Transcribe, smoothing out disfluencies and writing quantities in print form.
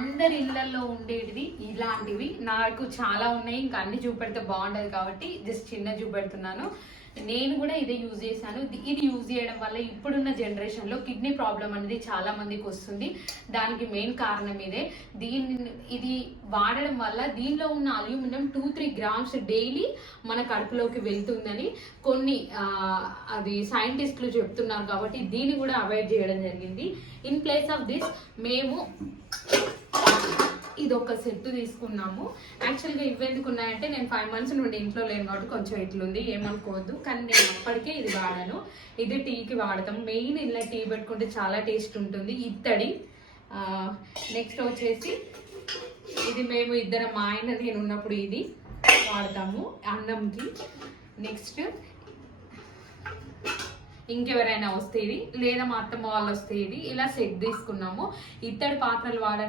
అందరి ఇళ్లలో ఉండేటిది ఇలాంటివి నాకు చాలా ఉన్నాయి. ఇంకా అన్ని చూపెడితే బాగుండదు కాబట్టి జస్ట్ చిన్న చూపెడుతున్నాను. నేను కూడా ఇదే యూజ్ చేశాను. ఇది యూజ్ చేయడం వల్ల ఇప్పుడున్న జనరేషన్లో కిడ్నీ ప్రాబ్లం అనేది చాలా మందికి వస్తుంది. దానికి మెయిన్ కారణం ఇదే. ఇది వాడడం వల్ల దీనిలో ఉన్న అల్యూమినియం 2-3 గ్రామ్స్ డైలీ మన కడుపులోకి వెళ్తుందని కొన్ని అది సైంటిస్టులు చెప్తున్నారు. కాబట్టి దీన్ని కూడా అవాయిడ్ చేయడం జరిగింది. ఇన్ ప్లేస్ ఆఫ్ దిస్ మేము ఇది ఒక సెట్ తీసుకున్నాము. యాక్చువల్గా ఇవెందుకు ఉన్నాయంటే నేను 5 months నుండి ఇంట్లో లేను కాబట్టి కొంచెం ఇట్లుంది, ఏమనుకోవద్దు. కానీ నేను అప్పటికే ఇది వాడాను. ఇది టీకి వాడతాం. మెయిన్ ఇలా టీ పెట్టుకుంటే చాలా టేస్ట్ ఉంటుంది. ఇత్తడి. నెక్స్ట్ వచ్చేసి ఇది మేము ఇద్దరం, మా ఆయన నేను ఉన్నప్పుడు ఇది వాడతాము అన్నంకి. నెక్స్ట్ ఇంకెవరైనా వస్తే ఇది, లేదా మా అత్తమ్మ వాళ్ళు వస్తే ఇది. ఇలా సెట్ తీసుకున్నాము. ఇత్తడి పాత్రలు వాడడం